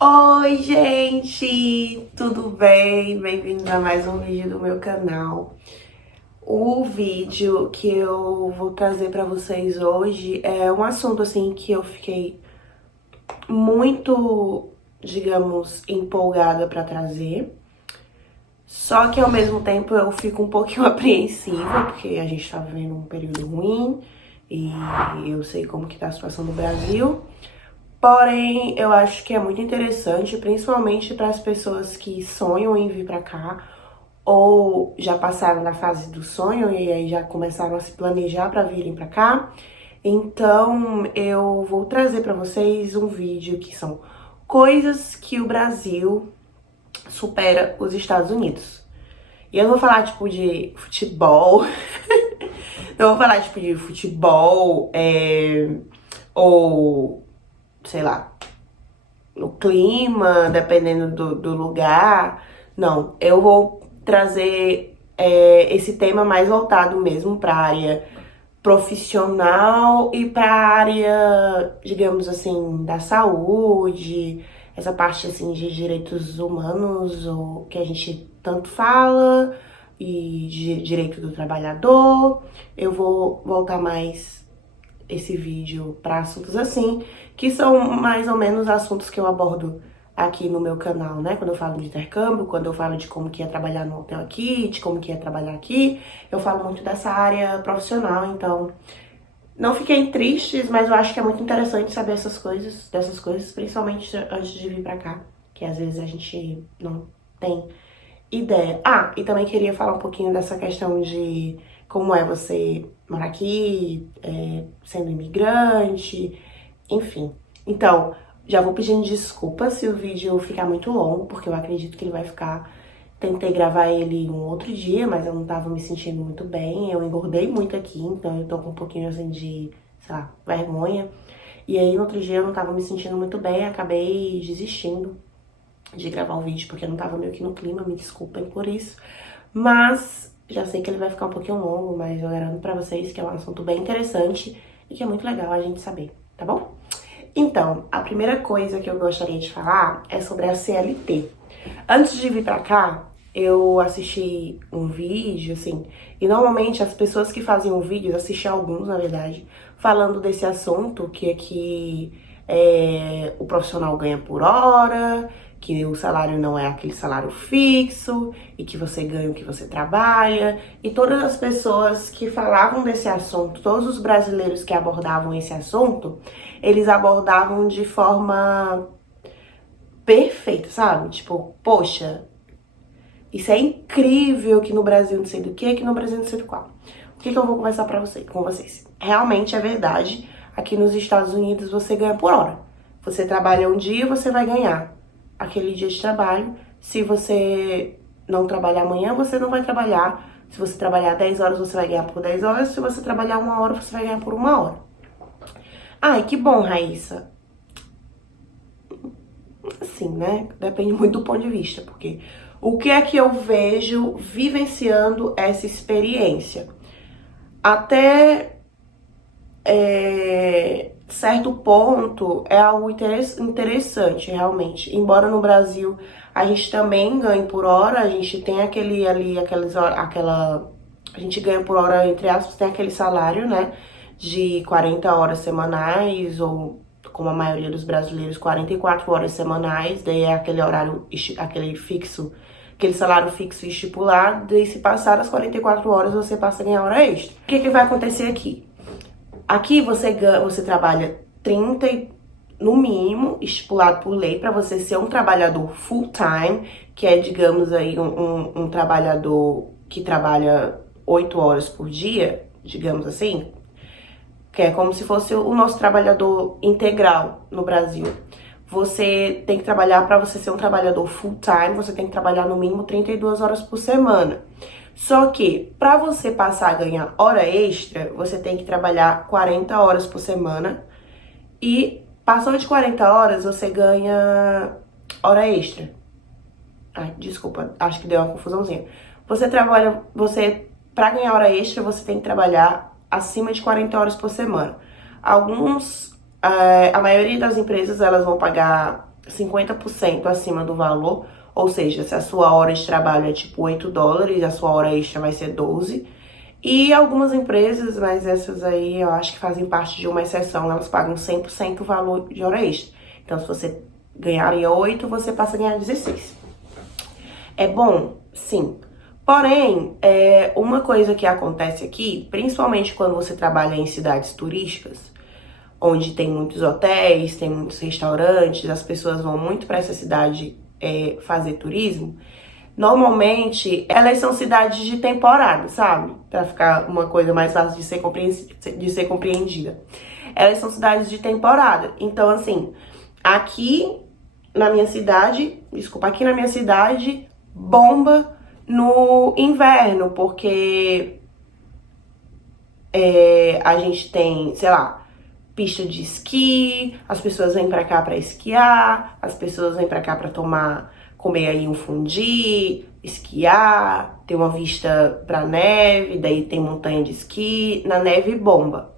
Oi, gente! Tudo bem? Bem-vindos a mais um vídeo do meu canal. O vídeo que eu vou trazer pra vocês hoje é um assunto, assim, que eu fiquei muito, digamos, empolgada pra trazer. Só que, ao mesmo tempo, eu fico um pouquinho apreensiva, porque a gente tá vivendo um período ruim e eu sei como que tá a situação do Brasil. Porém, eu acho que é muito interessante, principalmente para as pessoas que sonham em vir para cá ou já passaram na fase do sonho e aí já começaram a se planejar para virem para cá. Então, eu vou trazer para vocês um vídeo que são coisas que o Brasil supera os Estados Unidos. E eu não vou falar tipo de futebol, não vou falar tipo de futebol, ou sei lá, no clima, dependendo do lugar. Não, eu vou trazer esse tema mais voltado mesmo para a área profissional e para a área, digamos assim, da saúde, essa parte assim de direitos humanos, o que a gente tanto fala, e de direito do trabalhador. Eu vou voltar mais esse vídeo para assuntos assim, que são mais ou menos assuntos que eu abordo aqui no meu canal, né? Quando eu falo de intercâmbio, quando eu falo de como que é trabalhar no hotel aqui, de como que é trabalhar aqui, eu falo muito dessa área profissional, então não fiquem tristes, mas eu acho que é muito interessante saber dessas coisas, principalmente antes de vir pra cá, que às vezes a gente não tem ideia. Ah, e também queria falar um pouquinho dessa questão de como é você morar aqui, sendo imigrante, enfim. Então, já vou pedindo desculpas se o vídeo ficar muito longo, porque eu acredito que ele vai ficar. Tentei gravar ele um outro dia, mas eu não tava me sentindo muito bem. Eu engordei muito aqui, então eu tô com um pouquinho assim de, sei lá, vergonha. E aí no outro dia eu não tava me sentindo muito bem, acabei desistindo de gravar o vídeo, porque eu não tava meio que no clima, me desculpem por isso. Mas já sei que ele vai ficar um pouquinho longo, mas eu garanto pra vocês que é um assunto bem interessante e que é muito legal a gente saber, tá bom? Então, a primeira coisa que eu gostaria de falar é sobre a CLT. Antes de vir pra cá, eu assisti um vídeo, assim, e normalmente as pessoas que fazem um vídeo, eu assisti alguns, na verdade, falando desse assunto, que aqui o profissional ganha por hora, que o salário não é aquele salário fixo, e que você ganha o que você trabalha, e todas as pessoas que falavam desse assunto, todos os brasileiros que abordavam esse assunto, eles abordavam de forma perfeita, sabe? Tipo, poxa, isso é incrível que no Brasil não sei do que no Brasil não sei do qual. O que eu vou conversar com vocês? Realmente é verdade. Aqui nos Estados Unidos você ganha por hora. Você trabalha um dia, você vai ganhar aquele dia de trabalho. Se você não trabalhar amanhã, você não vai trabalhar. Se você trabalhar 10 horas, você vai ganhar por 10 horas. Se você trabalhar uma hora, você vai ganhar por uma hora. Ai, que bom, Raíssa. Assim, né? Depende muito do ponto de vista, porque o que é que eu vejo vivenciando essa experiência? Até certo ponto é algo interessante, realmente. Embora no Brasil a gente também ganhe por hora, a gente tem a gente ganha por hora, entre aspas, tem aquele salário, né, de 40 horas semanais, ou como a maioria dos brasileiros, 44 horas semanais, daí é aquele horário, aquele fixo, aquele salário fixo estipulado, e se passar das 44 horas, você passa a ganhar hora extra. O que vai acontecer aqui? Aqui você trabalha 30, no mínimo, estipulado por lei, para você ser um trabalhador full time, que é, digamos aí, um trabalhador que trabalha 8 horas por dia, digamos assim, que é como se fosse o nosso trabalhador integral no Brasil. Você tem que trabalhar, para você ser um trabalhador full time, você tem que trabalhar no mínimo 32 horas por semana. Só que, para você passar a ganhar hora extra, você tem que trabalhar 40 horas por semana. E passou de 40 horas, você ganha hora extra. Ai, desculpa, acho que deu uma confusãozinha. Para ganhar hora extra, você tem que trabalhar acima de 40 horas por semana. A maioria das empresas, elas vão pagar 50% acima do valor, ou seja, se a sua hora de trabalho é tipo $8, a sua hora extra vai ser 12. E algumas empresas, mas essas aí eu acho que fazem parte de uma exceção, elas pagam 100% o valor de hora extra. Então, se você ganharia 8, você passa a ganhar 16. É bom? Sim. Porém, uma coisa que acontece aqui, principalmente quando você trabalha em cidades turísticas, onde tem muitos hotéis, tem muitos restaurantes, as pessoas vão muito para essa cidade fazer turismo. Normalmente, elas são cidades de temporada, sabe? Pra ficar uma coisa mais fácil de ser compreendida. Elas são cidades de temporada. Então, assim, aqui na minha cidade, bomba no inverno, porque a gente tem, sei lá, pista de esqui, as pessoas vêm pra cá pra esquiar, as pessoas vêm pra cá pra comer aí um fondue, esquiar, ter uma vista pra neve, daí tem montanha de esqui, na neve bomba.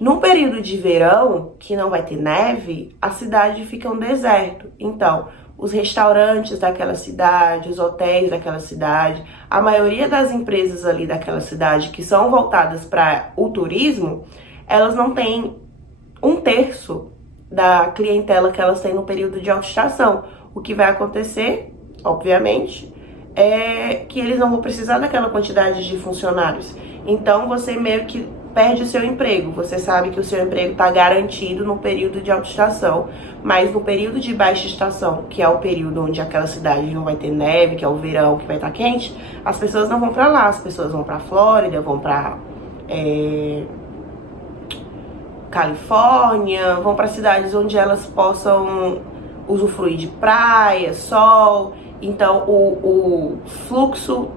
No período de verão, que não vai ter neve, a cidade fica um deserto. Então, os restaurantes daquela cidade, os hotéis daquela cidade, a maioria das empresas ali daquela cidade que são voltadas para o turismo, elas não têm 1/3 da clientela que elas têm no período de alta estação. O que vai acontecer, obviamente, é que eles não vão precisar daquela quantidade de funcionários. Então você meio que perde o seu emprego. Você sabe que o seu emprego está garantido no período de alta estação, mas no período de baixa estação, que é o período onde aquela cidade não vai ter neve, que é o verão, que vai estar quente, as pessoas não vão para lá. As pessoas vão para Flórida, vão para Califórnia, vão para cidades onde elas possam usufruir de praia, sol. Então o fluxo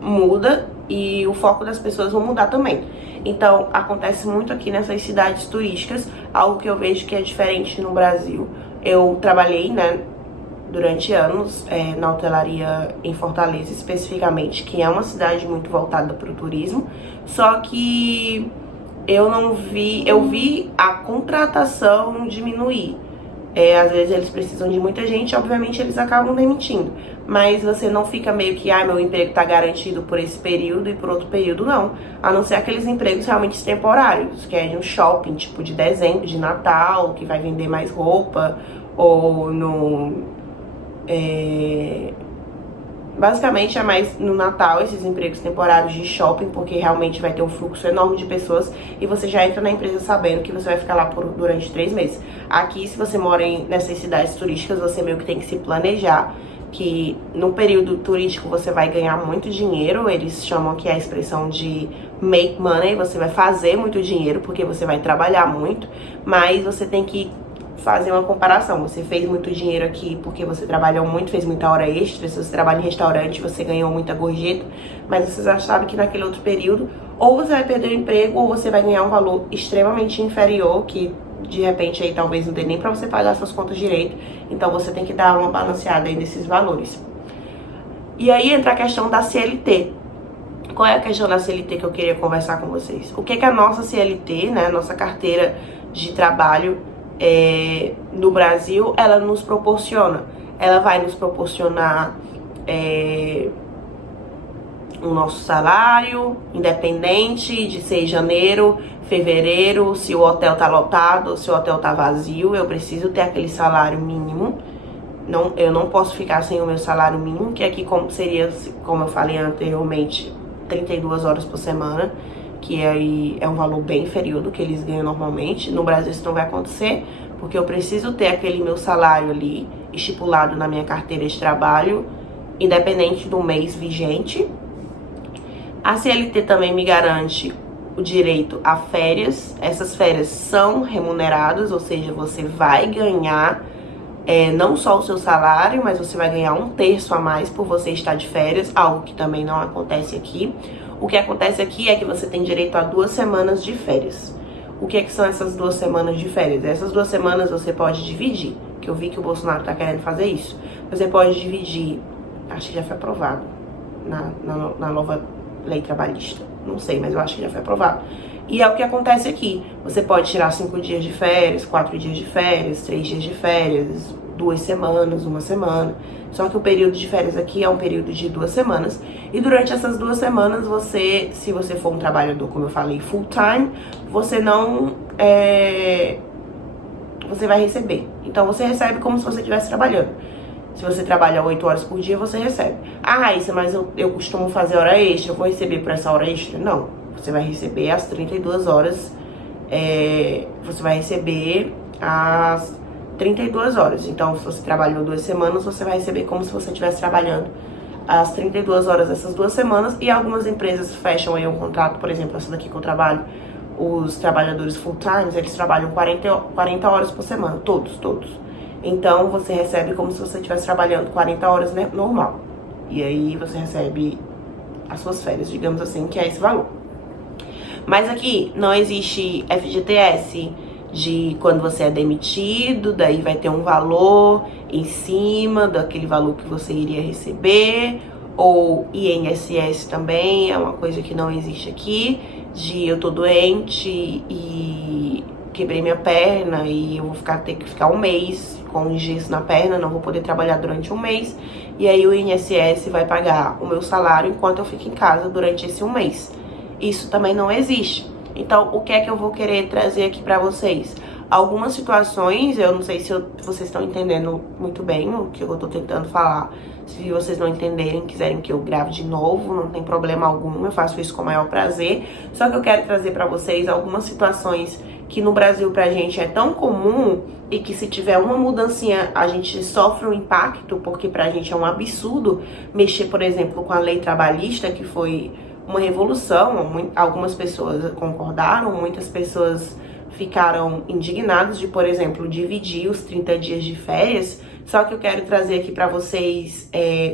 muda e o foco das pessoas vão mudar também. Então acontece muito aqui nessas cidades turísticas, algo que eu vejo que é diferente no Brasil. Eu trabalhei, né, durante anos na hotelaria em Fortaleza especificamente, que é uma cidade muito voltada para o turismo, só que eu vi a contratação diminuir. Às vezes eles precisam de muita gente, obviamente eles acabam demitindo. Mas você não fica meio que, meu emprego tá garantido por esse período e por outro período, não. A não ser aqueles empregos realmente temporários, que é de um shopping, tipo de dezembro, de Natal, que vai vender mais roupa, ou no... Basicamente é mais no Natal esses empregos temporários de shopping, porque realmente vai ter um fluxo enorme de pessoas e você já entra na empresa sabendo que você vai ficar lá durante 3 meses. Aqui, se você mora nessas cidades turísticas, você meio que tem que se planejar, que no período turístico você vai ganhar muito dinheiro, eles chamam aqui a expressão de make money, você vai fazer muito dinheiro porque você vai trabalhar muito, mas você tem que fazer uma comparação. Você fez muito dinheiro aqui porque você trabalhou muito, fez muita hora extra. Se você trabalha em restaurante, você ganhou muita gorjeta, mas você já sabe que naquele outro período ou você vai perder o emprego ou você vai ganhar um valor extremamente inferior, que de repente aí talvez não dê nem pra você pagar suas contas direito. Então você tem que dar uma balanceada aí nesses valores. E aí entra a questão da CLT. Qual é a questão da CLT que eu queria conversar com vocês? O que que a nossa CLT, né, nossa carteira de trabalho no Brasil, ela nos proporciona? Ela vai nos proporcionar o nosso salário, independente de ser janeiro, fevereiro, se o hotel tá lotado, se o hotel tá vazio, eu preciso ter aquele salário mínimo. Não, eu não posso ficar sem o meu salário mínimo, que aqui seria, como eu falei anteriormente, 32 horas por semana, que aí é um valor bem inferior do que eles ganham normalmente. No Brasil isso não vai acontecer, porque eu preciso ter aquele meu salário ali estipulado na minha carteira de trabalho, independente do mês vigente. A CLT também me garante o direito a férias. Essas férias são remuneradas, ou seja, você vai ganhar não só o seu salário, mas você vai ganhar 1/3 a mais por você estar de férias, algo que também não acontece aqui. O que acontece aqui é que você tem direito a 2 semanas de férias. O que são essas 2 semanas de férias? Essas 2 semanas você pode dividir, que eu vi que o Bolsonaro tá querendo fazer isso. Você pode dividir, acho que já foi aprovado na nova lei trabalhista, não sei, mas eu acho que já foi aprovado. E é o que acontece aqui. Você pode tirar 5 dias de férias, 4 dias de férias, 3 dias de férias, 2 semanas, 1 semana. Só que o período de férias aqui é um período de 2 semanas. E durante essas 2 semanas, se você for um trabalhador, como eu falei, full time, você não você vai receber. Então você recebe como se você estivesse trabalhando. Se você trabalha 8 horas por dia, você recebe. Ah, Raíssa, mas eu costumo fazer hora extra, eu vou receber por essa hora extra? Não. Você vai receber as 32 horas. Você vai receber as 32 horas. Então, se você trabalhou 2 semanas, você vai receber como se você estivesse trabalhando as 32 horas dessas 2 semanas. E algumas empresas fecham aí um contrato, por exemplo, essa daqui que eu trabalho. Os trabalhadores full-time, eles trabalham 40 horas por semana, todos. Então, você recebe como se você estivesse trabalhando 40 horas, né, normal. E aí, você recebe as suas férias, digamos assim, que é esse valor. Mas aqui não existe FGTS de quando você é demitido, daí vai ter um valor em cima daquele valor que você iria receber, ou INSS também, é uma coisa que não existe aqui, de eu tô doente e quebrei minha perna e eu vou ter que ficar um mês com um gesso na perna, não vou poder trabalhar durante um mês, e aí o INSS vai pagar o meu salário enquanto eu fico em casa durante esse um mês. Isso também não existe. Então, o que é que eu vou querer trazer aqui pra vocês? Algumas situações, eu não sei se vocês estão entendendo muito bem o que eu tô tentando falar. Se vocês não entenderem, quiserem que eu grave de novo, não tem problema algum, eu faço isso com o maior prazer. Só que eu quero trazer pra vocês algumas situações que no Brasil pra gente é tão comum e que se tiver uma mudancinha a gente sofre um impacto, porque pra gente é um absurdo mexer, por exemplo, com a lei trabalhista, que foi uma revolução. Algumas pessoas concordaram, muitas pessoas ficaram indignadas de, por exemplo, dividir os 30 dias de férias. Só que eu quero trazer aqui pra vocês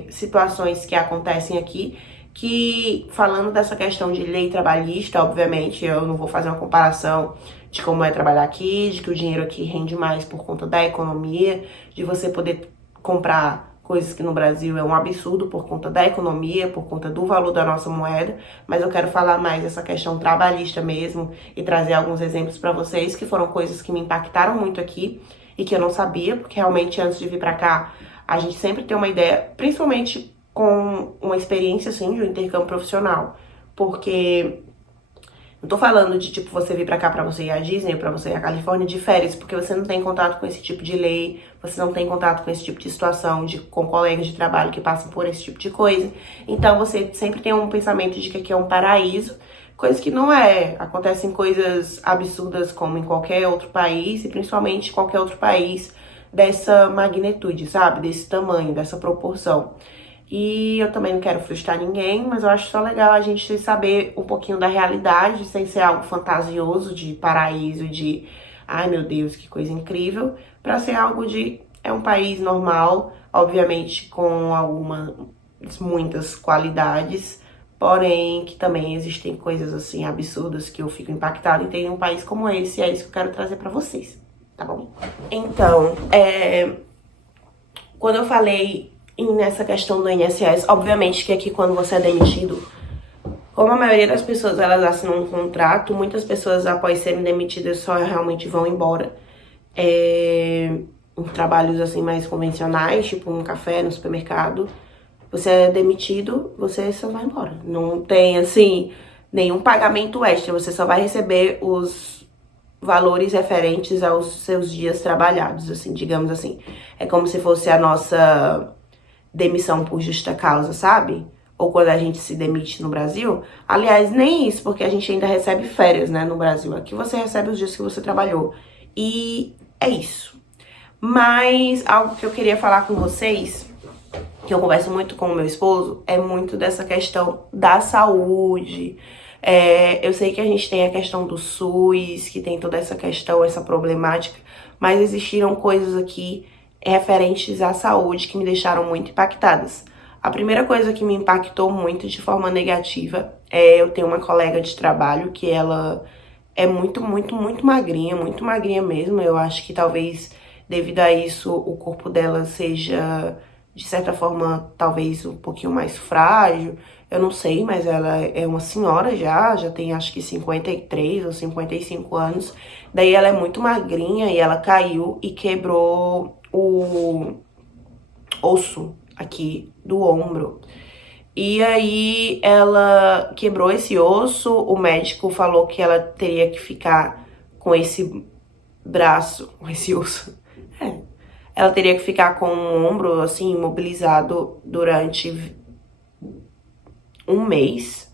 situações que acontecem aqui, que falando dessa questão de lei trabalhista, obviamente eu não vou fazer uma comparação de como é trabalhar aqui, de que o dinheiro aqui rende mais por conta da economia, de você poder comprar coisas que no Brasil é um absurdo por conta da economia, por conta do valor da nossa moeda, mas eu quero falar mais dessa questão trabalhista mesmo e trazer alguns exemplos pra vocês, que foram coisas que me impactaram muito aqui e que eu não sabia, porque realmente antes de vir pra cá, a gente sempre tem uma ideia, principalmente com uma experiência assim de um intercâmbio profissional, porque não tô falando de, tipo, você vir pra cá pra você ir à Disney, pra você ir à Califórnia de férias, porque você não tem contato com esse tipo de lei, você não tem contato com esse tipo de situação, com colegas de trabalho que passam por esse tipo de coisa. Então você sempre tem um pensamento de que aqui é um paraíso, coisa que não é. Acontecem coisas absurdas como em qualquer outro país, e principalmente em qualquer outro país dessa magnitude, sabe? Desse tamanho, dessa proporção. E eu também não quero frustrar ninguém, mas eu acho só legal a gente saber um pouquinho da realidade, sem ser algo fantasioso, de paraíso, de ai meu Deus, que coisa incrível, pra ser algo de é um país normal, obviamente com muitas qualidades, porém que também existem coisas assim absurdas que eu fico impactada em ter um país como esse, e é isso que eu quero trazer pra vocês, tá bom? Então, quando eu falei nessa questão do INSS, obviamente que aqui quando você é demitido, como a maioria das pessoas elas assinam um contrato, muitas pessoas após serem demitidas só realmente vão embora. Em trabalhos assim mais convencionais, tipo um café no supermercado, você é demitido, você só vai embora. Não tem assim nenhum pagamento extra, você só vai receber os valores referentes aos seus dias trabalhados, assim, digamos assim. É como se fosse a nossa demissão por justa causa, sabe? Ou quando a gente se demite no Brasil. Aliás, nem isso, porque a gente ainda recebe férias, né, no Brasil. Aqui você recebe os dias que você trabalhou. E é isso. Mas algo que eu queria falar com vocês, que eu converso muito com o meu esposo, é muito dessa questão da saúde. Eu sei que a gente tem a questão do SUS, que tem toda essa questão, essa problemática, mas existiram coisas aqui referentes à saúde que me deixaram muito impactadas. A primeira coisa que me impactou muito de forma negativa eu tenho uma colega de trabalho que ela é muito magrinha mesmo. Eu acho que talvez devido a isso o corpo dela seja, de certa forma, talvez um pouquinho mais frágil. eu não sei, mas ela é uma senhora já tem acho que 53 ou 55 anos. Daí ela é muito magrinha e ela caiu e quebrou o osso aqui do ombro. E aí ela quebrou esse osso, o médico falou que ela teria que ficar com esse braço, com esse osso. Ela teria que ficar com o ombro assim imobilizado durante um mês.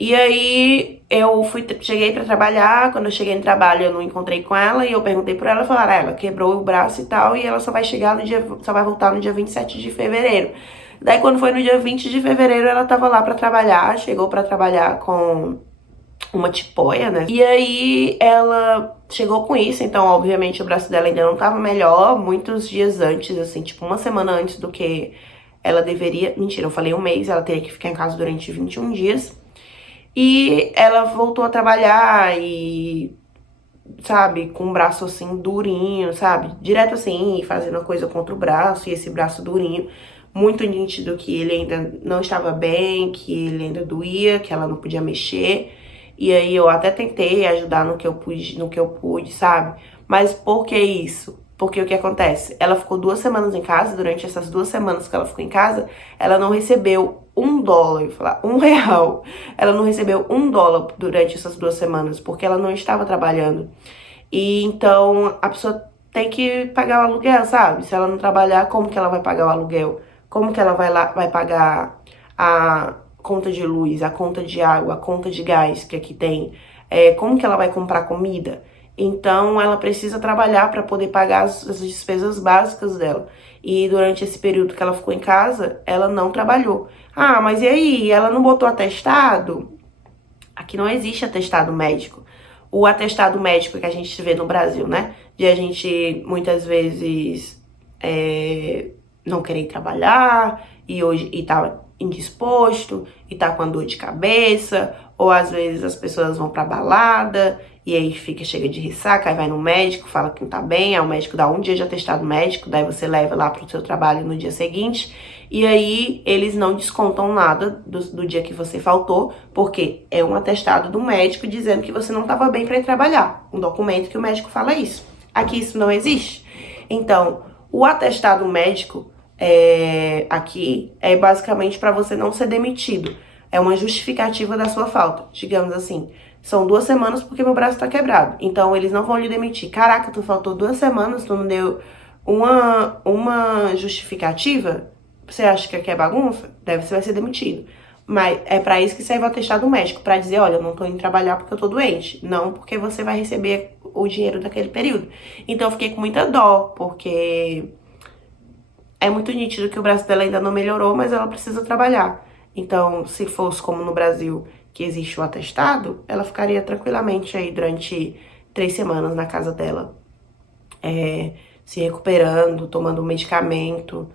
E aí eu cheguei pra trabalhar, quando eu cheguei no trabalho eu não encontrei com ela e eu perguntei pra ela, falaram, ela quebrou o braço e tal e ela só vai chegar no dia, só vai voltar no dia 27 de fevereiro. Daí quando foi no dia 20 de fevereiro ela tava lá pra trabalhar, chegou pra trabalhar com uma tipóia, né? E aí ela chegou com isso, então obviamente o braço dela ainda não tava melhor, muitos dias antes, assim, tipo uma semana antes do que ela deveria, mentira, eu falei um mês, ela teria que ficar em casa durante 21 dias. E ela voltou a trabalhar e, sabe, com o braço assim durinho, sabe? Direto assim, fazendo a coisa contra o braço e esse braço durinho. Muito nítido que ele ainda não estava bem, que ele ainda doía, que ela não podia mexer. E aí eu até tentei ajudar no que eu pude, sabe? Mas por que isso? Porque o que acontece? Ela ficou 2 semanas em casa, durante essas 2 semanas que ela ficou em casa, ela não recebeu $1, eu ia falar, R$ 1. Ela não recebeu $1 durante essas 2 semanas, porque ela não estava trabalhando. E então a pessoa tem que pagar o aluguel, sabe? Se ela não trabalhar, como que ela vai pagar o aluguel? Como que ela vai pagar a conta de luz, a conta de água, a conta de gás que aqui tem? Como que ela vai comprar comida? Então ela precisa trabalhar para poder pagar as despesas básicas dela. E durante esse período que ela ficou em casa, ela não trabalhou. Ah, mas e aí? Ela não botou atestado? Aqui não existe atestado médico. O atestado médico que a gente vê no Brasil, né? De a gente muitas vezes não querer trabalhar e tá indisposto e tá com a dor de cabeça, ou às vezes as pessoas vão pra balada e aí chega de ressaca, aí vai no médico, fala que não tá bem, aí o médico dá um dia de atestado médico, daí você leva lá pro seu trabalho no dia seguinte, e aí eles não descontam nada do dia que você faltou, porque é um atestado do médico dizendo que você não estava bem para ir trabalhar, um documento que o médico fala isso. Aqui isso não existe. Então, o atestado médico aqui é basicamente para você não ser demitido. É uma justificativa da sua falta, digamos assim. São 2 semanas porque meu braço tá quebrado. Então, eles não vão lhe demitir. Caraca, tu faltou 2 semanas, tu não deu uma justificativa? Você acha que aqui é bagunça? Você vai ser demitido. Mas é pra isso que serve o atestado médico, pra dizer, olha, eu não tô indo trabalhar porque eu tô doente, não porque você vai receber o dinheiro daquele período. Então eu fiquei com muita dó, porque é muito nítido que o braço dela ainda não melhorou, mas ela precisa trabalhar. Então, se fosse como no Brasil, que existe o atestado, ela ficaria tranquilamente aí durante 3 semanas na casa dela, se recuperando, tomando medicamento,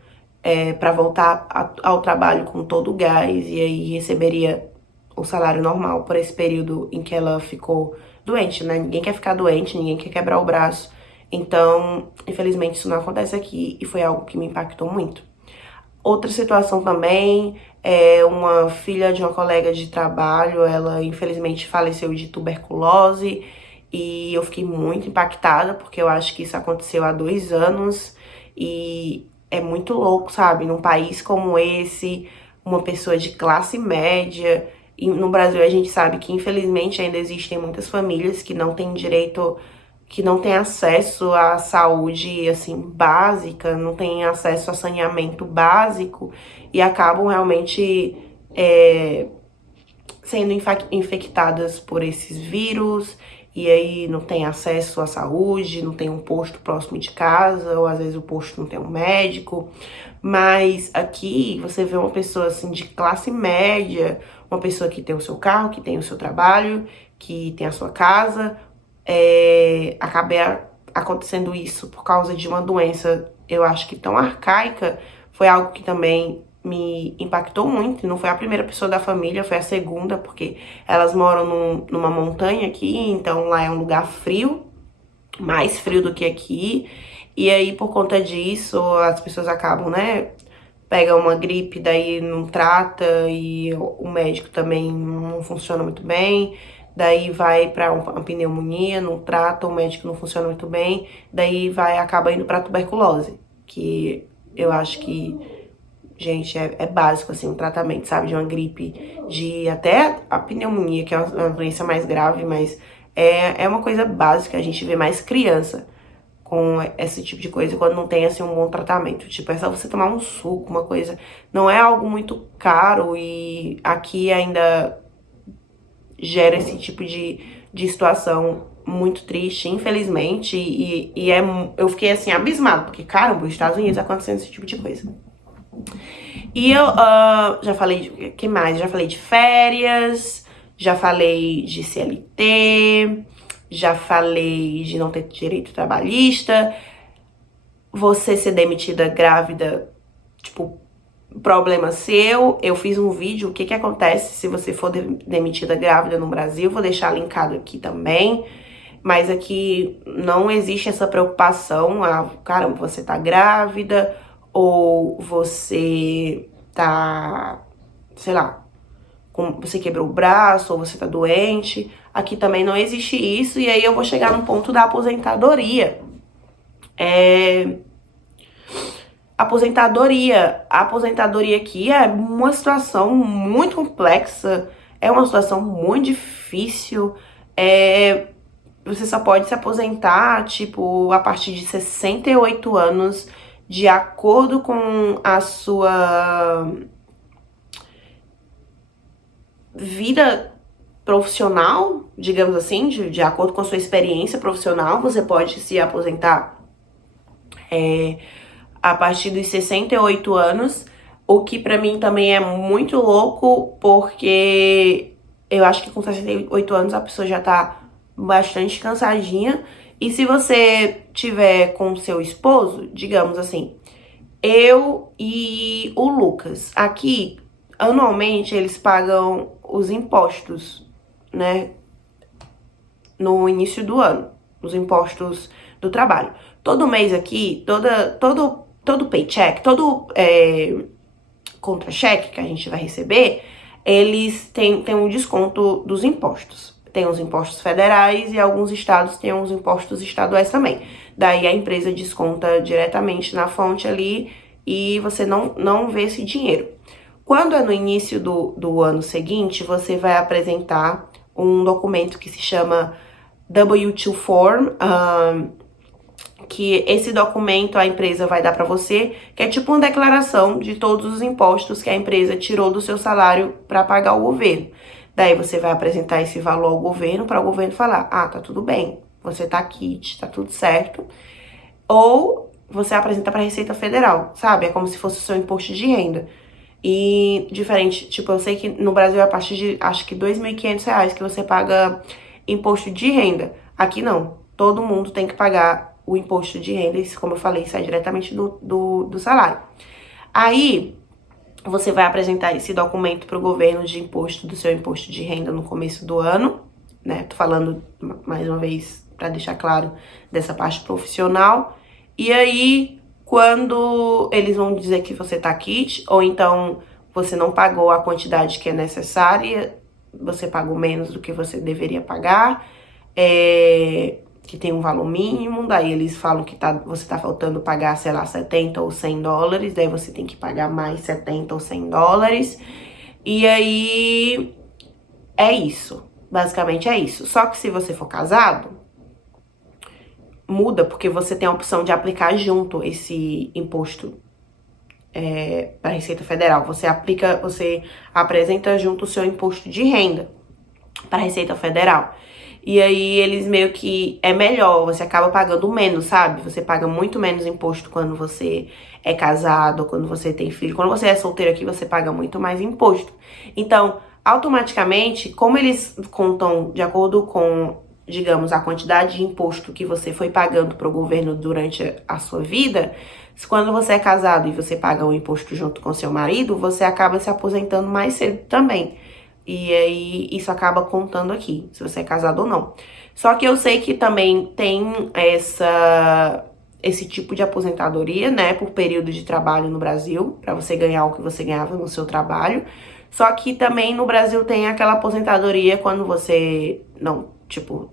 para voltar ao trabalho com todo o gás e aí receberia o salário normal por esse período em que ela ficou doente, né? Ninguém quer ficar doente, ninguém quer quebrar o braço. Então, infelizmente, isso não acontece aqui e foi algo que me impactou muito. Outra situação também é uma filha de uma colega de trabalho, ela infelizmente faleceu de tuberculose e eu fiquei muito impactada porque eu acho que isso aconteceu há 2 anos e é muito louco, sabe? Num país como esse, uma pessoa de classe média, e no Brasil a gente sabe que infelizmente ainda existem muitas famílias que não têm direito, que não têm acesso à saúde, assim, básica, não têm acesso a saneamento básico e acabam realmente sendo infectadas por esses vírus e aí não tem acesso à saúde, não tem um posto próximo de casa, ou às vezes o posto não tem um médico. Mas aqui você vê uma pessoa assim de classe média, uma pessoa que tem o seu carro, que tem o seu trabalho, que tem a sua casa, acaba acontecendo isso por causa de uma doença, eu acho que tão arcaica, foi algo que também me impactou muito. Não foi a primeira pessoa da família, foi a segunda, porque elas moram numa montanha aqui, então lá é um lugar frio, mais frio do que aqui. E aí, por conta disso, as pessoas acabam, né, pega uma gripe, daí não trata e o médico também não funciona muito bem. Daí vai pra uma pneumonia, não trata, o médico não funciona muito bem. Daí acaba indo pra tuberculose, que eu acho que, gente, é básico, assim, um tratamento, sabe? De uma gripe, de até a pneumonia, que é uma doença mais grave, mas é uma coisa básica. A gente vê mais criança com esse tipo de coisa quando não tem, assim, um bom tratamento. Tipo, é só você tomar um suco, uma coisa. Não é algo muito caro e aqui ainda gera esse tipo de situação muito triste, infelizmente. Eu fiquei, assim, abismada, porque, caramba, os Estados Unidos acontecendo esse tipo de coisa. E eu já falei de... que mais? Já falei de férias, já falei de CLT, já falei de não ter direito trabalhista, você ser demitida grávida, tipo, problema seu. Eu fiz um vídeo, o que acontece se você for demitida grávida no Brasil, vou deixar linkado aqui também. Mas aqui não existe essa preocupação, caramba, você tá grávida, ou você tá, sei lá, você quebrou o braço, ou você tá doente. Aqui também não existe isso, e aí eu vou chegar no ponto da aposentadoria. A aposentadoria aqui é uma situação muito complexa, é uma situação muito difícil. Você só pode se aposentar, tipo, a partir de 68 anos, de acordo com a sua vida profissional, digamos assim, de acordo com a sua experiência profissional, você pode se aposentar a partir dos 68 anos, o que pra mim também é muito louco, porque eu acho que com 68 anos a pessoa já tá bastante cansadinha. E se você tiver com seu esposo, digamos assim, eu e o Lucas, aqui, anualmente eles pagam os impostos, né, no início do ano, os impostos do trabalho. Todo mês aqui, todo paycheck, todo contra-cheque que a gente vai receber, eles têm um desconto dos impostos. Tem os impostos federais e alguns estados têm os impostos estaduais também. Daí a empresa desconta diretamente na fonte ali e você não vê esse dinheiro. Quando é no início do ano seguinte, você vai apresentar um documento que se chama W-2 Form, que esse documento a empresa vai dar para você, que é tipo uma declaração de todos os impostos que a empresa tirou do seu salário para pagar o governo. Daí você vai apresentar esse valor ao governo para o governo falar: ah, tá tudo bem, você tá quite, tá tudo certo. Ou você apresenta para a Receita Federal, sabe? É como se fosse o seu imposto de renda. E diferente, tipo, eu sei que no Brasil é a partir de, acho que R$2.500 que você paga imposto de renda. Aqui não, todo mundo tem que pagar o imposto de renda, isso, como eu falei, sai diretamente do salário. Aí, você vai apresentar esse documento para o governo de imposto, do seu imposto de renda no começo do ano, né? Tô falando mais uma vez para deixar claro dessa parte profissional. E aí, quando eles vão dizer que você tá quite, ou então você não pagou a quantidade que é necessária, você pagou menos do que você deveria pagar, que tem um valor mínimo, daí eles falam que você tá faltando pagar, sei lá, 70 ou 100 dólares, daí você tem que pagar mais 70 ou 100 dólares, e aí é isso, basicamente é isso. Só que se você for casado, muda, porque você tem a opção de aplicar junto esse imposto para a Receita Federal. Você apresenta junto o seu imposto de renda para a Receita Federal. E aí eles meio que é melhor, você acaba pagando menos, sabe? Você paga muito menos imposto quando você é casado, quando você tem filho. Quando você é solteiro aqui, você paga muito mais imposto. Então, automaticamente, como eles contam de acordo com, digamos, a quantidade de imposto que você foi pagando para o governo durante a sua vida, quando você é casado e você paga o imposto junto com seu marido, você acaba se aposentando mais cedo também. E aí, isso acaba contando aqui, se você é casado ou não. Só que eu sei que também tem esse tipo de aposentadoria, né, por período de trabalho no Brasil, para você ganhar o que você ganhava no seu trabalho. Só que também no Brasil tem aquela aposentadoria quando você não, tipo,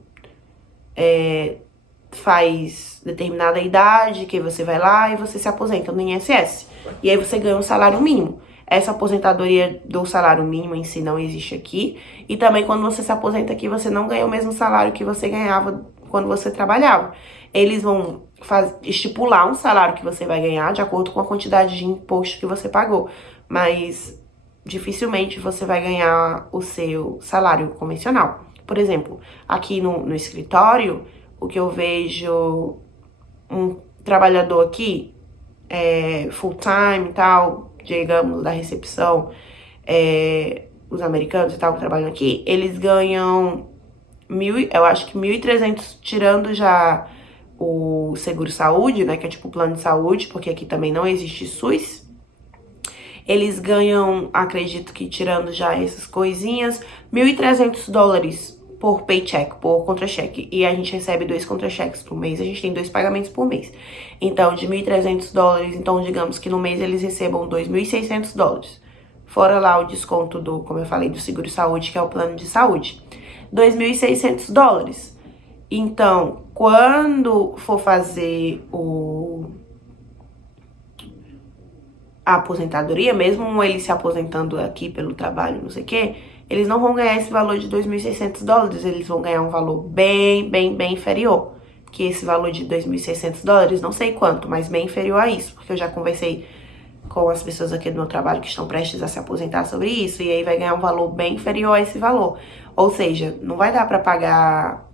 faz determinada idade, que você vai lá e você se aposenta no INSS. E aí você ganha um salário mínimo. Essa aposentadoria do salário mínimo em si não existe aqui. E também quando você se aposenta aqui, você não ganha o mesmo salário que você ganhava quando você trabalhava. Eles vão estipular um salário que você vai ganhar de acordo com a quantidade de imposto que você pagou. Mas dificilmente você vai ganhar o seu salário convencional. Por exemplo, aqui no escritório, o que eu vejo um trabalhador aqui, full time e tal, digamos, da recepção, os americanos e tal que trabalham aqui, eles ganham eu acho que 1.300, tirando já o seguro-saúde, né, que é tipo o plano de saúde, porque aqui também não existe SUS. Eles ganham, acredito que tirando já essas coisinhas, $1.300 por paycheck, por contra-cheque. E a gente recebe 2 contra-cheques por mês, a gente tem 2 pagamentos por mês. Então, de $1.300, então digamos que no mês eles recebam $2.600. Fora lá o desconto do, como eu falei, do seguro-saúde, que é o plano de saúde. $2.600. Então, quando for fazer a aposentadoria, mesmo eles se aposentando aqui pelo trabalho, não sei o quê, eles não vão ganhar esse valor de $2.600, eles vão ganhar um valor bem inferior que esse valor de $2.600, não sei quanto, mas bem inferior a isso, porque eu já conversei com as pessoas aqui do meu trabalho que estão prestes a se aposentar sobre isso, e aí vai ganhar um valor bem inferior a esse valor. Ou seja, não vai dar pra pagar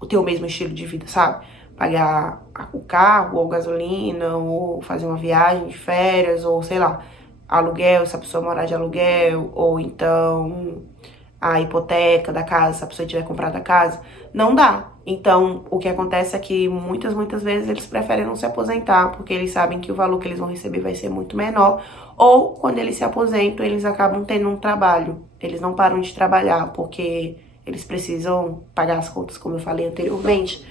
o teu mesmo estilo de vida, sabe? Pagar o carro, ou gasolina, ou fazer uma viagem de férias, ou sei lá, aluguel, se a pessoa morar de aluguel, ou então a hipoteca da casa, se a pessoa tiver comprado a casa, não dá. Então, o que acontece é que muitas vezes eles preferem não se aposentar, porque eles sabem que o valor que eles vão receber vai ser muito menor, ou quando eles se aposentam, eles acabam tendo um trabalho. Eles não param de trabalhar, porque eles precisam pagar as contas, como eu falei anteriormente.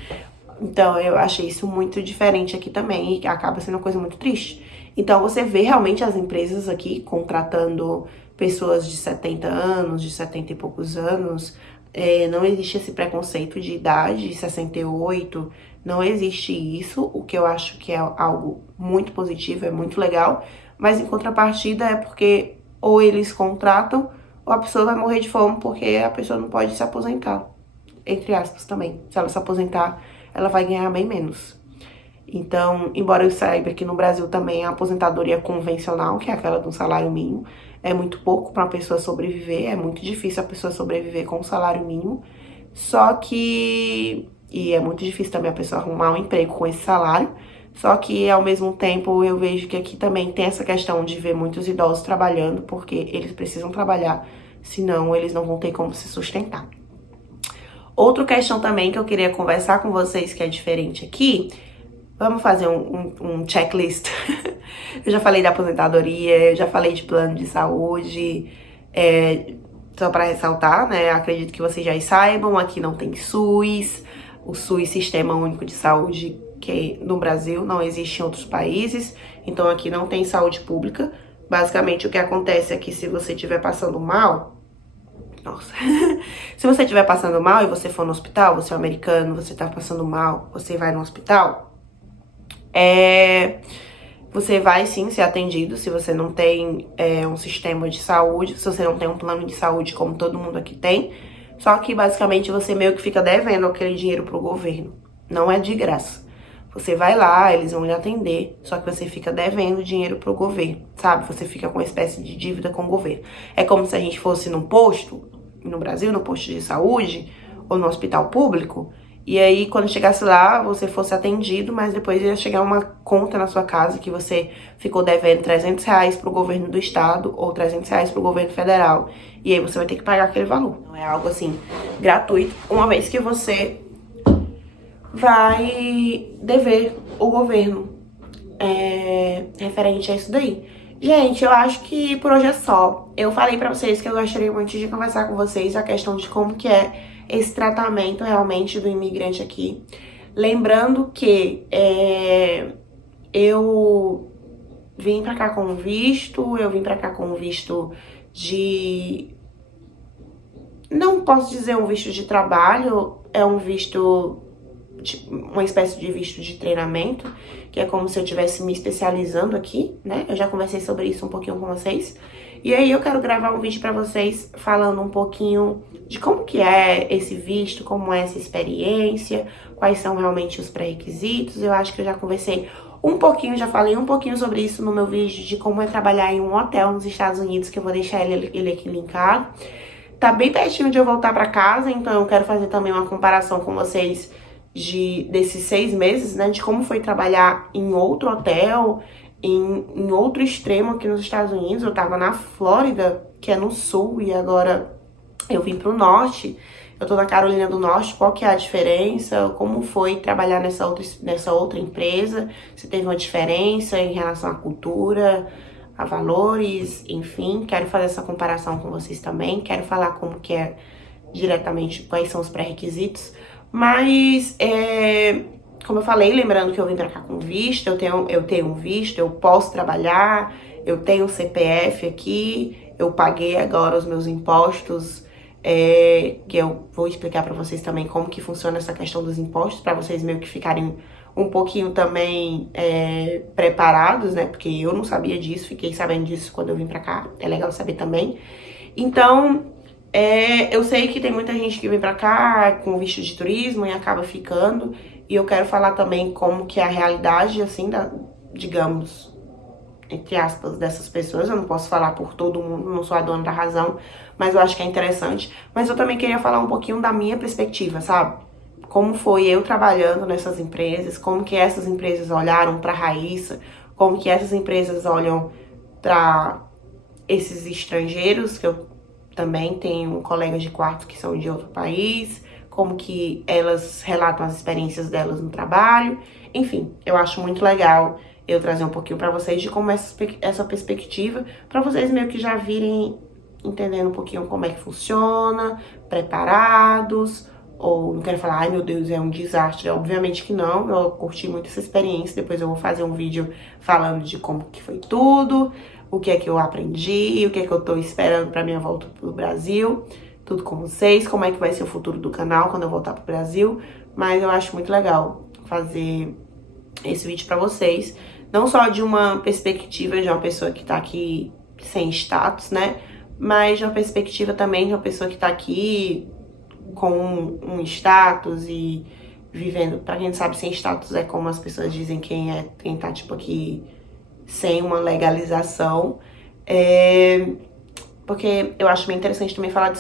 Então, eu achei isso muito diferente aqui também, e acaba sendo uma coisa muito triste. Então, você vê realmente as empresas aqui contratando pessoas de 70 anos, de 70 e poucos anos. Não existe esse preconceito de idade, 68, não existe isso, o que eu acho que é algo muito positivo, é muito legal. Mas, em contrapartida, é porque ou eles contratam, ou a pessoa vai morrer de fome, porque a pessoa não pode se aposentar, entre aspas também. Se ela se aposentar, ela vai ganhar bem menos. Então, embora eu saiba que no Brasil também a aposentadoria convencional, que é aquela do salário mínimo, é muito pouco para uma pessoa sobreviver, é muito difícil a pessoa sobreviver com o salário mínimo. Só que, e é muito difícil também a pessoa arrumar um emprego com esse salário. Só que, ao mesmo tempo, eu vejo que aqui também tem essa questão de ver muitos idosos trabalhando, porque eles precisam trabalhar, senão eles não vão ter como se sustentar. Outra questão também que eu queria conversar com vocês, que é diferente aqui, vamos fazer um checklist. Eu já falei da aposentadoria, eu já falei de plano de saúde, só para ressaltar, né, acredito que vocês já saibam, aqui não tem SUS, o SUS, Sistema Único de Saúde, que no Brasil não existe em outros países, então aqui não tem saúde pública. Basicamente o que acontece é que se você estiver passando mal, se você estiver passando mal e você for no hospital, você é um americano, você tá passando mal, você vai no hospital, você vai sim ser atendido se você não tem um sistema de saúde, se você não tem um plano de saúde como todo mundo aqui tem. Só que basicamente você meio que fica devendo aquele dinheiro pro governo. Não é de graça. Você vai lá, eles vão lhe atender, só que você fica devendo dinheiro pro governo, sabe? Você fica com uma espécie de dívida com o governo. É como se a gente fosse num posto, no Brasil, no posto de saúde, ou no hospital público, e aí quando chegasse lá, você fosse atendido, mas depois ia chegar uma conta na sua casa que você ficou devendo R$300 pro governo do estado, ou R$300 pro governo federal, e aí você vai ter que pagar aquele valor. Não é algo assim, gratuito, uma vez que você vai dever o governo referente a isso daí. Gente, eu acho que por hoje é só. Eu falei pra vocês que eu gostaria muito de conversar com vocês a questão de como que é esse tratamento realmente do imigrante aqui. Lembrando que eu vim pra cá com visto, de... Não posso dizer um visto de trabalho, é um visto, uma espécie de visto de treinamento, que é como se eu estivesse me especializando aqui, né? Eu já conversei sobre isso um pouquinho com vocês. E aí eu quero gravar um vídeo pra vocês falando um pouquinho de como que é esse visto, como é essa experiência, quais são realmente os pré-requisitos. Eu acho que eu já conversei um pouquinho, já falei um pouquinho sobre isso no meu vídeo de como é trabalhar em um hotel nos Estados Unidos, que eu vou deixar ele aqui linkado. Tá bem pertinho de eu voltar pra casa, então eu quero fazer também uma comparação com vocês desses 6 meses, né? De como foi trabalhar em outro hotel, em outro extremo aqui nos Estados Unidos. Eu tava na Flórida, que é no sul, e agora eu vim pro norte. Eu tô na Carolina do Norte, qual que é a diferença, como foi trabalhar nessa outra empresa, se teve uma diferença em relação à cultura, a valores, enfim. Quero fazer essa comparação com vocês também, quero falar como que é diretamente, quais são os pré-requisitos. Mas, como eu falei, lembrando que eu vim pra cá com visto, eu tenho um visto, eu posso trabalhar, eu tenho um CPF aqui, eu paguei agora os meus impostos, que eu vou explicar pra vocês também como que funciona essa questão dos impostos, pra vocês meio que ficarem um pouquinho também preparados, né? Porque eu não sabia disso, fiquei sabendo disso quando eu vim pra cá, é legal saber também. Então, eu sei que tem muita gente que vem pra cá com visto de turismo e acaba ficando, e eu quero falar também como que é a realidade, assim, digamos, entre aspas, dessas pessoas. Eu não posso falar por todo mundo, não sou a dona da razão, mas eu acho que é interessante. Mas eu também queria falar um pouquinho da minha perspectiva, sabe? Como foi eu trabalhando nessas empresas, como que essas empresas olharam pra Raíssa, como que essas empresas olham pra esses estrangeiros, que eu também tenho colegas de quarto que são de outro país, como que elas relatam as experiências delas no trabalho. Enfim, eu acho muito legal eu trazer um pouquinho pra vocês de como essa perspectiva, pra vocês meio que já virem entendendo um pouquinho como é que funciona, preparados, ou não quero falar, ai meu Deus, é um desastre. Obviamente que não, eu curti muito essa experiência, depois eu vou fazer um vídeo falando de como que foi tudo, o que é que eu aprendi, o que é que eu tô esperando pra minha volta pro Brasil, tudo com vocês, como é que vai ser o futuro do canal quando eu voltar pro Brasil. Mas eu acho muito legal fazer esse vídeo pra vocês, não só de uma perspectiva de uma pessoa que tá aqui sem status, né, mas de uma perspectiva também de uma pessoa que tá aqui com um status e vivendo. Pra quem não sabe, sem status é como as pessoas dizem quem tá tipo aqui sem uma legalização, porque eu acho bem interessante também falar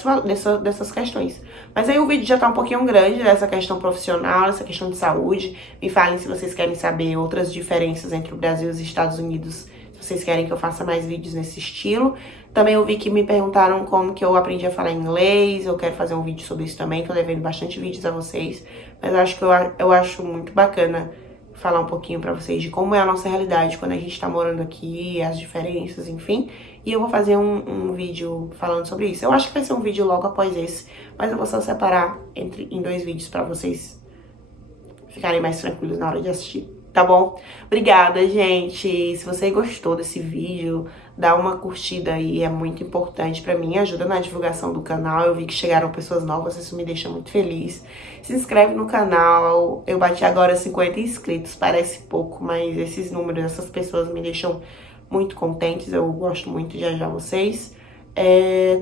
dessas questões. Mas aí o vídeo já tá um pouquinho grande, dessa questão profissional, essa questão de saúde. Me falem se vocês querem saber outras diferenças entre o Brasil e os Estados Unidos, se vocês querem que eu faça mais vídeos nesse estilo. Também eu vi que me perguntaram como que eu aprendi a falar inglês, eu quero fazer um vídeo sobre isso também, que eu devendo bastante vídeos a vocês. Mas eu acho muito bacana falar um pouquinho pra vocês de como é a nossa realidade quando a gente tá morando aqui, as diferenças, enfim. E eu vou fazer um vídeo falando sobre isso. Eu acho que vai ser um vídeo logo após esse, mas eu vou só separar em 2 vídeos pra vocês ficarem mais tranquilos na hora de assistir, tá bom? Obrigada, gente! Se você gostou desse vídeo, dá uma curtida aí, é muito importante pra mim, ajuda na divulgação do canal. Eu vi que chegaram pessoas novas, isso me deixa muito feliz. Se inscreve no canal, eu bati agora 50 inscritos, parece pouco, mas esses números, essas pessoas me deixam muito contentes, eu gosto muito de ajudar vocês.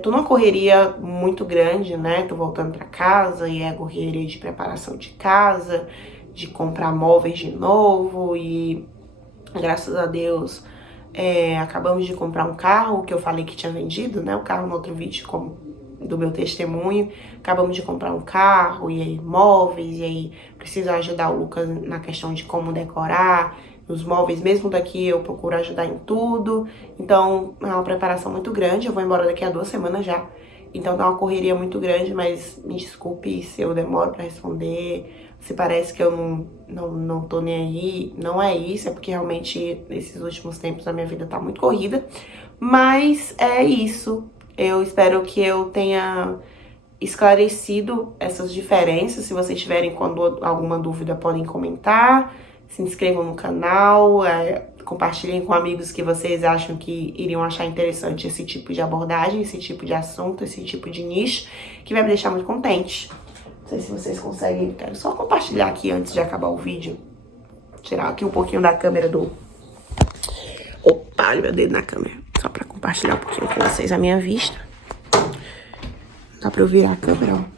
Tô numa correria muito grande, né? Tô voltando pra casa e é correria de preparação de casa, de comprar móveis de novo e, graças a Deus, acabamos de comprar um carro que eu falei que tinha vendido, né? O carro no outro vídeo do meu testemunho. Acabamos de comprar um carro e aí móveis, e aí preciso ajudar o Lucas na questão de como decorar os móveis, mesmo daqui eu procuro ajudar em tudo. Então é uma preparação muito grande, eu vou embora daqui a 2 semanas já. Então dá uma correria muito grande, mas me desculpe se eu demoro pra responder, se parece que eu não tô nem aí. Não é isso, é porque realmente nesses últimos tempos a minha vida tá muito corrida. Mas é isso. Eu espero que eu tenha esclarecido essas diferenças. Se vocês tiverem alguma dúvida, podem comentar. Se inscrevam no canal, compartilhem com amigos que vocês acham que iriam achar interessante esse tipo de abordagem, esse tipo de assunto, esse tipo de nicho, que vai me deixar muito contente. Não sei se vocês conseguem, quero só compartilhar aqui antes de acabar o vídeo. Tirar aqui um pouquinho da câmera do... Opa, olha meu dedo na câmera. Só pra compartilhar um pouquinho com vocês a minha vista. Dá pra eu virar a câmera, ó.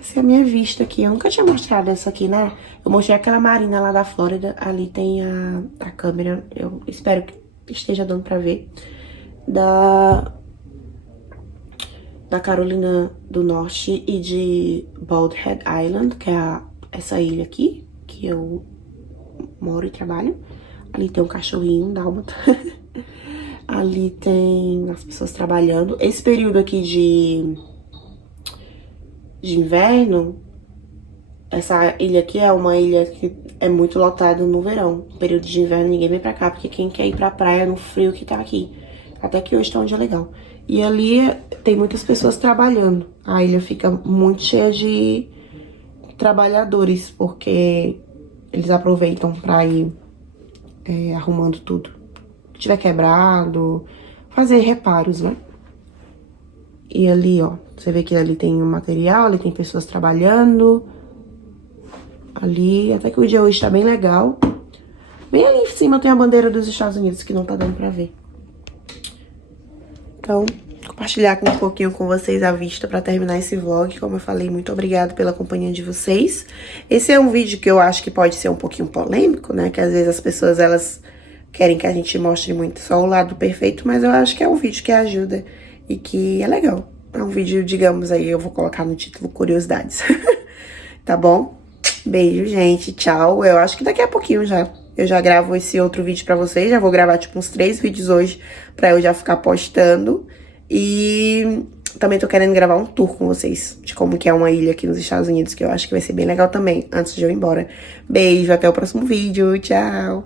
Essa é a minha vista aqui. Eu nunca tinha mostrado essa aqui, né? Eu mostrei aquela marina lá da Flórida. Ali tem a câmera. Eu espero que esteja dando pra ver. Da Carolina do Norte e de Bald Head Island, que é essa ilha aqui, que eu moro e trabalho. Ali tem um cachorrinho, um dálmata. Ali tem as pessoas trabalhando. Esse período aqui de inverno, essa ilha aqui é uma ilha que é muito lotada no verão. No período de inverno ninguém vem pra cá, porque quem quer ir pra praia no frio que tá aqui. Até que hoje tá um dia legal. E ali tem muitas pessoas trabalhando. A ilha fica muito cheia de trabalhadores, porque eles aproveitam pra ir arrumando tudo que tiver quebrado, fazer reparos, né? E ali, ó, você vê que ali tem um material, ali tem pessoas trabalhando. Ali, até que o dia hoje tá bem legal. Bem ali em cima tem a bandeira dos Estados Unidos, que não tá dando pra ver. Então, compartilhar um pouquinho com vocês a vista pra terminar esse vlog. Como eu falei, muito obrigada pela companhia de vocês. Esse é um vídeo que eu acho que pode ser um pouquinho polêmico, né? Que às vezes as pessoas, elas querem que a gente mostre muito só o lado perfeito, mas eu acho que é um vídeo que ajuda e que é legal. É um vídeo, digamos aí, eu vou colocar no título curiosidades. Tá bom? Beijo, gente. Tchau. Eu acho que daqui a pouquinho eu já gravo esse outro vídeo pra vocês. Já vou gravar, tipo, uns 3 vídeos hoje pra eu já ficar postando. E também tô querendo gravar um tour com vocês de como que é uma ilha aqui nos Estados Unidos, que eu acho que vai ser bem legal também, antes de eu ir embora. Beijo, até o próximo vídeo. Tchau.